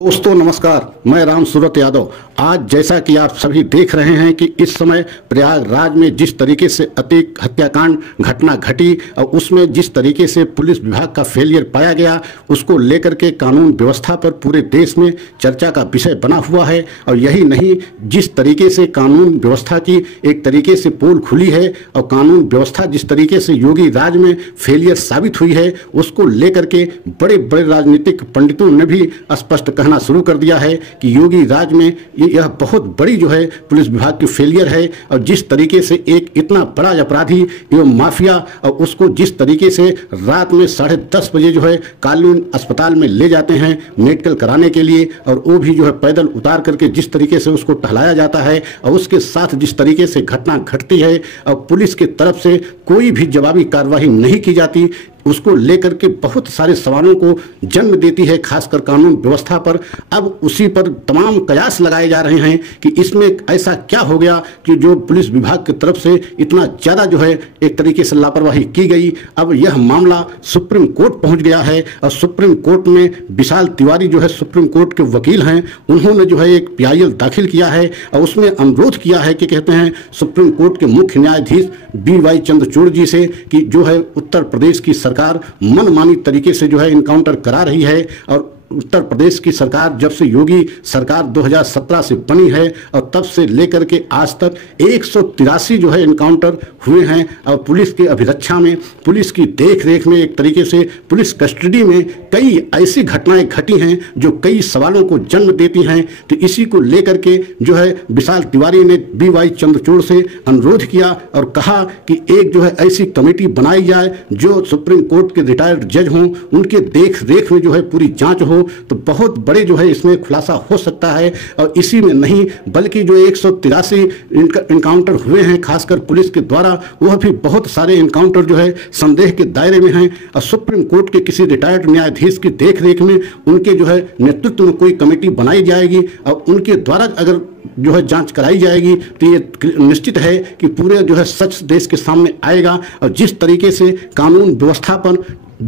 दोस्तों नमस्कार, मैं राम सूरत यादव। आज जैसा कि आप सभी देख रहे हैं कि इस समय प्रयागराज में जिस तरीके से अतिक हत्याकांड घटना घटी और उसमें जिस तरीके से पुलिस विभाग का फेलियर पाया गया, उसको लेकर के कानून व्यवस्था पर पूरे देश में चर्चा का विषय बना हुआ है। और यही नहीं, जिस तरीके से कानून व्यवस्था की एक तरीके से पोल खुली है और कानून व्यवस्था जिस तरीके से योगी राज में फेलियर साबित हुई है, उसको लेकर के बड़े बड़े राजनीतिक पंडितों ने भी स्पष्ट कहना शुरू कर दिया है कि योगी राज में यह बहुत बड़ी जो है पुलिस विभाग की फेलियर है। और जिस तरीके से एक इतना बड़ा अपराधी एवं माफिया और उसको जिस तरीके से रात में 10:30 बजे जो है कानून अस्पताल में ले जाते हैं मेडिकल कराने के लिए, और वो भी जो है पैदल उतार करके जिस तरीके से उसको टहलाया जाता है और उसके साथ जिस तरीके से घटना घटती है और पुलिस की तरफ से कोई भी जवाबी कार्रवाई नहीं की जाती, उसको लेकर के बहुत सारे सवालों को जन्म देती है, खासकर कानून व्यवस्था पर। अब उसी पर तमाम कयास लगाए जा रहे हैं कि इसमें ऐसा क्या हो गया कि जो पुलिस विभाग की तरफ से इतना ज़्यादा जो है एक तरीके से लापरवाही की गई। अब यह मामला सुप्रीम कोर्ट पहुंच गया है और सुप्रीम कोर्ट में विशाल तिवारी जो है सुप्रीम कोर्ट के वकील हैं, उन्होंने जो है एक PIL दाखिल किया है और उसमें अनुरोध किया है कि कहते हैं सुप्रीम कोर्ट के मुख्य न्यायाधीश BY चंद्रचूड़ जी से कि जो है उत्तर प्रदेश की सरकार मनमानी तरीके से जो है इनकाउंटर करा रही है। और उत्तर प्रदेश की सरकार जब से योगी सरकार 2017 से बनी है और तब से लेकर के आज तक 183 जो है इनकाउंटर हुए हैं। और पुलिस की अभिरक्षा में, पुलिस की देख रेख में, एक तरीके से पुलिस कस्टडी में कई ऐसी घटनाएं घटी हैं जो कई सवालों को जन्म देती हैं। तो इसी को लेकर के जो है विशाल तिवारी ने BY चंद्रचूड़ से अनुरोध किया और कहा कि एक जो है ऐसी कमेटी बनाई जाए जो सुप्रीम कोर्ट के रिटायर्ड जज हों, उनके देख रेख में जो है पूरी जांच हो, तो बहुत बड़े जो है इसमें खुलासा हो सकता है। और इसी में नहीं बल्कि जो 183 इनकाउंटर हुए हैं खासकर पुलिस के द्वारा, वह भी बहुत सारे इनकाउंटर जो है संदेह के दायरे में हैं। और सुप्रीम कोर्ट के किसी रिटायर्ड न्यायाधीश की देखरेख में उनके जो है नेतृत्व में कोई कमेटी बनाई जाएगी और उनके द्वारा अगर जो है जांच कराई जाएगी तो ये निश्चित है कि पूरे जो है सच देश के सामने आएगा। और जिस तरीके से कानून व्यवस्था पर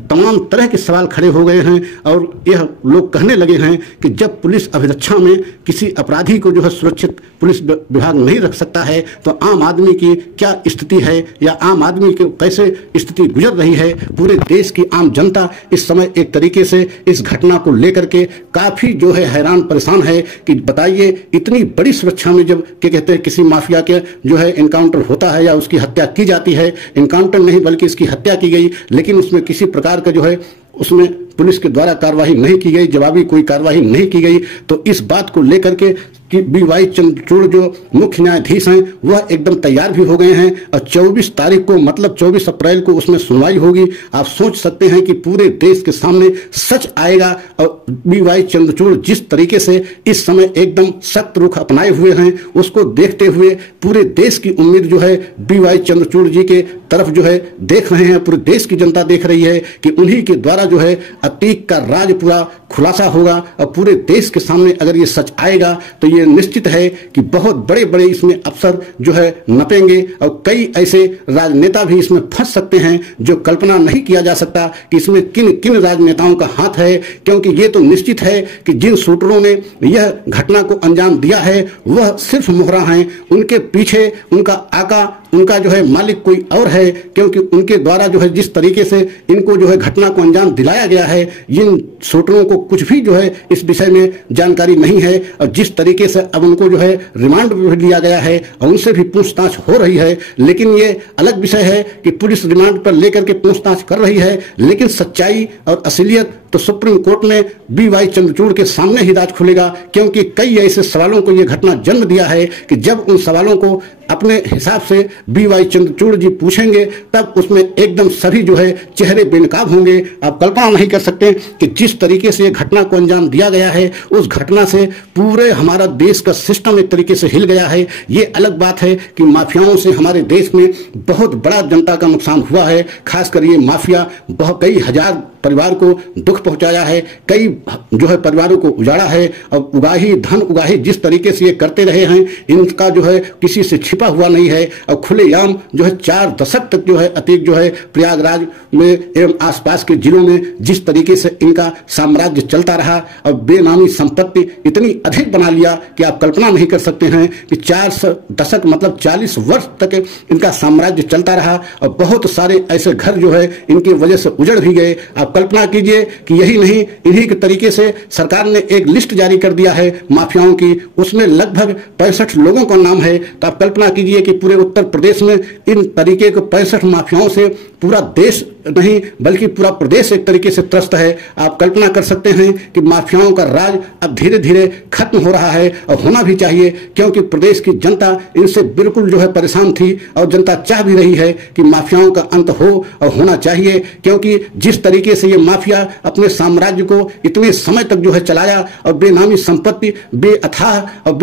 तमाम तरह के सवाल खड़े हो गए हैं और यह लोग कहने लगे हैं कि जब पुलिस अभिरक्षा में किसी अपराधी को जो है सुरक्षित पुलिस विभाग नहीं रख सकता है, तो आम आदमी की क्या स्थिति है या आम आदमी की कैसे स्थिति गुजर रही है। पूरे देश की आम जनता इस समय एक तरीके से इस घटना को लेकर के काफ़ी जो है हैरान परेशान है कि बताइए इतनी बड़ी सुरक्षा में जब क्या कहते हैं किसी माफिया के जो है इनकाउंटर होता है या उसकी हत्या की जाती है, इनकाउंटर नहीं बल्कि इसकी हत्या की गई, लेकिन उसमें किसी प्रकार का जो है उसमें पुलिस के द्वारा कार्रवाई नहीं की गई, जवाबी कोई कार्रवाई नहीं की गई। तो इस बात को लेकर के कि BY चंद्रचूड़ जो मुख्य न्यायाधीश हैं वह एकदम तैयार भी हो गए हैं और 24 तारीख को मतलब 24 अप्रैल को उसमें सुनवाई होगी। आप सोच सकते हैं कि पूरे देश के सामने सच आएगा। और BY चंद्रचूड़ जिस तरीके से इस समय एकदम सख्त रुख अपनाए हुए हैं, उसको देखते हुए पूरे देश की उम्मीद जो है BY चंद्रचूड़ जी के तरफ जो है देख रहे हैं। पूरे देश की जनता देख रही है कि उन्हीं के द्वारा जो है अतीक का राज पूरा खुलासा होगा। और पूरे देश के सामने अगर ये सच आएगा तो ये निश्चित है कि बहुत बड़े बड़े इसमें अफसर जो है नपेंगे और कई ऐसे राजनेता भी इसमें फंस सकते हैं जो कल्पना नहीं किया जा सकता कि इसमें किन किन राजनेताओं का हाथ है। क्योंकि ये तो निश्चित है कि जिन शूटरों ने यह घटना को अंजाम दिया है वह सिर्फ मोहरा हैं, उनके पीछे उनका आका, उनका जो है मालिक कोई और है। क्योंकि उनके द्वारा जो है जिस तरीके से इनको जो है घटना को अंजाम दिलाया गया है, इन शूटरों को कुछ भी जो है इस विषय में जानकारी नहीं है। और जिस तरीके से अब उनको जो है रिमांड पर लिया गया है और उनसे भी पूछताछ हो रही है, लेकिन ये अलग विषय है कि पुलिस रिमांड पर लेकर के पूछताछ कर रही है, लेकिन सच्चाई और असलियत तो सुप्रीम कोर्ट में BY चंद्रचूड़ के सामने ही राज खुलेगा। क्योंकि कई ऐसे सवालों को यह घटना जन्म दिया है कि जब उन सवालों को अपने हिसाब से BY चंद्रचूड़ जी पूछेंगे तब उसमें एकदम सभी जो है चेहरे बेनकाब होंगे। आप कल्पना नहीं कर सकते कि जिस तरीके से ये घटना को अंजाम दिया गया है, उस घटना से पूरे हमारा देश का सिस्टम एक तरीके से हिल गया है। ये अलग बात है कि माफियाओं से हमारे देश में बहुत बड़ा जनता का नुकसान हुआ है। खासकर ये माफिया बहुत कई हजार परिवार को दुख पहुंचाया है, कई जो है परिवारों को उजाड़ा है और उगाही धन उगाही जिस तरीके से ये करते रहे हैं, इनका जो है किसी से छिपा हुआ नहीं है और खुलेआम जो है 4 दशक तक जो है अतीक जो है प्रयागराज में एवं आसपास के जिलों में जिस तरीके से इनका साम्राज्य चलता रहा और बेनामी संपत्ति इतनी अधिक बना लिया कि आप कल्पना नहीं कर सकते हैं कि 4 दशक मतलब 40 वर्ष तक इनका साम्राज्य चलता रहा और बहुत सारे ऐसे घर जो है इनकी वजह से उजड़ भी गए। आप कल्पना कीजिए कि यही नहीं, इन्हीं के तरीके से सरकार ने एक लिस्ट जारी कर दिया है माफियाओं की, उसमें लगभग 65 लोगों का नाम है। तो आप कल्पना कीजिए कि पूरे उत्तर प्रदेश में इन तरीके के 65 माफियाओं से पूरा देश नहीं बल्कि पूरा प्रदेश एक तरीके से त्रस्त है। आप कल्पना कर सकते हैं कि माफियाओं का राज अब धीरे धीरे खत्म हो रहा है और होना भी चाहिए, क्योंकि प्रदेश की जनता इनसे बिल्कुल जो है परेशान थी और जनता चाह भी रही है कि माफियाओं का अंत हो और होना चाहिए, क्योंकि जिस तरीके से ये माफिया अपने साम्राज्य को इतने समय तक जो है चलाया और बेनामी संपत्ति बेअथाह और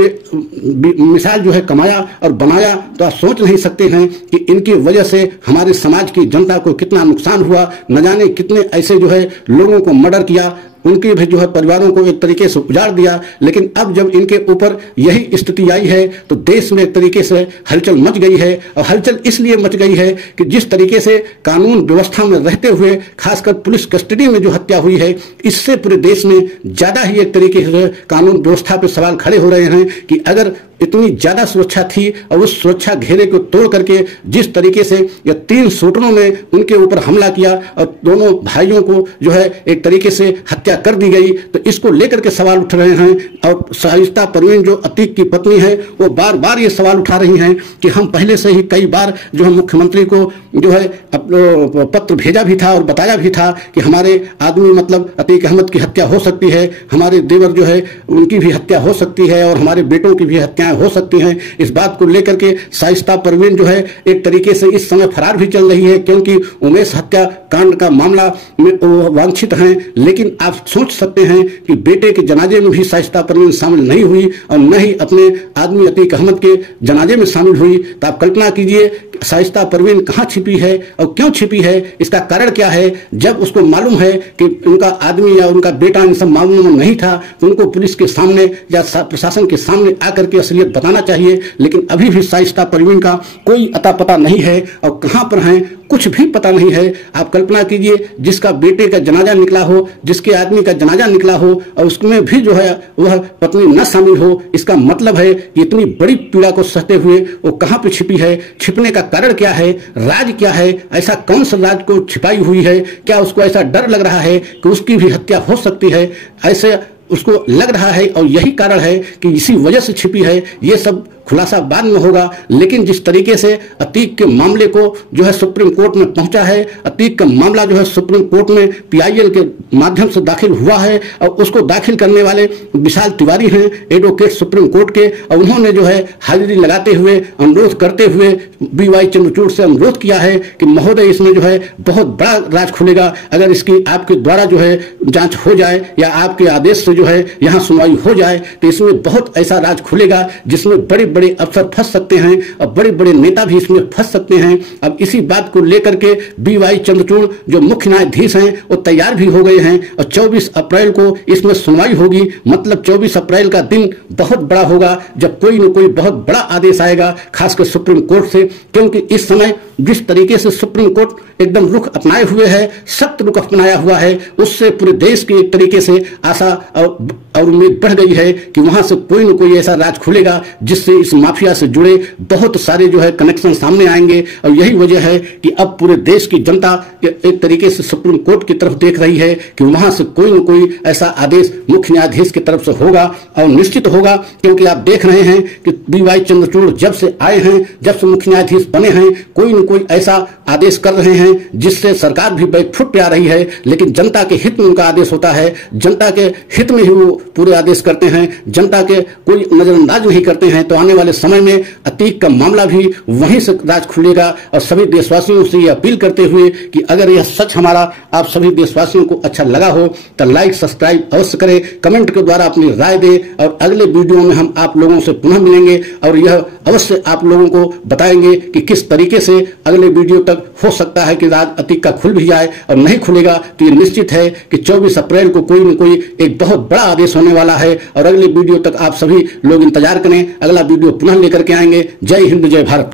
मिसाल जो है कमाया और बनाया, तो आप सोच नहीं सकते हैं कि इनकी वजह से हमारे समाज की जनता को कितना नुकसान हुआ। न जाने कितने ऐसे जो है लोगों को मर्डर किया, उनके भी जो है परिवारों को एक तरीके से उजाड़ दिया। लेकिन अब जब इनके ऊपर यही स्थिति आई है तो देश में एक तरीके से हलचल मच गई है। और हलचल इसलिए मच गई है कि जिस तरीके से कानून व्यवस्था में रहते हुए खासकर पुलिस कस्टडी में जो हत्या हुई है, इससे पूरे देश में ज्यादा ही एक तरीके से कानून व्यवस्था पर सवाल खड़े हो रहे हैं कि अगर इतनी ज्यादा सुरक्षा थी और उस सुरक्षा घेरे को तोड़ करके जिस तरीके से या 3 शूटरों ने उनके ऊपर हमला किया और दोनों भाइयों को जो है एक तरीके से हत्या कर दी गई, तो इसको लेकर के सवाल उठ रहे हैं। और शाइस्ता परवीन जो अतीक की पत्नी है वो बार बार ये सवाल उठा रही हैं कि हम पहले से ही कई बार जो है मुख्यमंत्री को जो है पत्र भेजा भी था और बताया भी था कि हमारे आदमी मतलब अतीक अहमद की हत्या हो सकती है, हमारे देवर जो है उनकी भी हत्या हो सकती है और हमारे बेटों की भी हत्या हो सकती हैं। इस बात को लेकर के शाइस्ता परवीन जो है एक तरीके से इस समय फरार भी चल रही है, क्योंकि उमेश हत्या कांड का मामला में वांछित हैं। लेकिन आप सोच सकते हैं कि बेटे के जनाजे में भी शाइस्ता परवीन शामिल नहीं हुई और न ही अपने आदमी अतीक अहमद के जनाजे में शामिल हुई। तो आप कल्पना कीजिए शाइस्ता परवीन कहाँ छिपी है और क्यों छिपी है, इसका कारण क्या है। जब उसको मालूम है कि उनका आदमी या उनका बेटा इन सब मामलों में नहीं था तो उनको पुलिस के सामने या प्रशासन के सामने आकर के असलियत बताना चाहिए। लेकिन अभी भी शाइस्ता परवीन का कोई अता पता नहीं है और कहां पर हैं कुछ भी पता नहीं है। आप कल्पना कीजिए जिसका बेटे का जनाजा निकला हो, जिसके आदमी का जनाजा निकला हो और उसमें भी जो है वह पत्नी न शामिल हो, इसका मतलब है कि इतनी बड़ी पीड़ा को सहते हुए वो कहां पे छिपी है, छिपने का कारण क्या है, राज क्या है, ऐसा कौन सा राज को छिपाई हुई है। क्या उसको ऐसा डर लग रहा है कि उसकी भी हत्या हो सकती है, ऐसे उसको लग रहा है और यही कारण है कि इसी वजह से छिपी है। ये सब खुलासा बाद में होगा। लेकिन जिस तरीके से अतीक के मामले को जो है सुप्रीम कोर्ट में पहुंचा है, अतीक का मामला जो है सुप्रीम कोर्ट में PIL के माध्यम से दाखिल हुआ है और उसको दाखिल करने वाले विशाल तिवारी हैं एडवोकेट सुप्रीम कोर्ट के, और उन्होंने जो है हाजिरी लगाते हुए अनुरोध करते हुए BY चंद्रचूड़ से अनुरोध किया है कि महोदय इसमें जो है बहुत बड़ा राज खुलेगा अगर इसकी आपके द्वारा जो है जांच हो जाए या आपके आदेश से जो है यहाँ सुनवाई हो जाए, तो इसमें बहुत ऐसा राज खुलेगा जिसमें बड़े बड़े अफसर फंस सकते हैं और बड़े बड़े नेता भी इसमें फंस सकते हैं। अब इसी बात को लेकर के BY चंद्रचूड़ जो मुख्य न्यायाधीश हैं वो तैयार भी हो गए हैं और 24 अप्रैल को इसमें सुनवाई होगी। मतलब 24 अप्रैल का दिन बहुत बड़ा होगा जब कोई न कोई बहुत बड़ा आदेश आएगा खासकर सुप्रीम कोर्ट से, क्योंकि इस समय जिस तरीके से सुप्रीम कोर्ट एकदम रुख अपनाए हुए है, सख्त रुख अपनाया हुआ है, उससे पूरे देश की एक तरीके से आशा और उम्मीद बढ़ गई है कि वहां से कोई न कोई ऐसा राज खुलेगा जिससे इस माफिया से जुड़े बहुत सारे जो है कनेक्शन सामने आएंगे। और यही वजह है कि अब पूरे देश की जनता एक तरीके से सुप्रीम कोर्ट की तरफ देख रही है कि वहां से कोई न कोई ऐसा आदेश मुख्य न्यायाधीश की तरफ से होगा और निश्चित होगा, क्योंकि आप देख रहे हैं कि BY चंद्रचूड़ जब से आए हैं, जब से मुख्य न्यायाधीश बने हैं, कोई न कोई ऐसा आदेश कर रहे हैं जिससे सरकार भी बैकफुट पे आ रही है। लेकिन जनता के हित में उनका आदेश होता है, जनता के हित में ही वो पूरे आदेश करते हैं, जनता के कोई नजरअंदाज नहीं करते हैं। तो आने वाले समय में अतीक का मामला भी वहीं से राज खुलेगा। और सभी देशवासियों से ये अपील करते हुए कि अगर यह सच हमारा आप सभी देशवासियों को अच्छा लगा हो तो लाइक सब्सक्राइब अवश्य करें, कमेंट के द्वारा अपनी राय दें और अगले वीडियो में हम आप लोगों से पुनः मिलेंगे और यह अवश्य आप लोगों को बताएंगे कि किस तरीके से अगले वीडियो तक हो सकता है कि राज अतीक का खुल भी जाए, और नहीं खुलेगा तो ये निश्चित है कि 24 अप्रैल को कोई न कोई एक बहुत बड़ा आदेश होने वाला है। और अगले वीडियो तक आप सभी लोग इंतजार करें, अगला वीडियो पुनः लेकर के आएंगे। जय हिंद, जय भारत।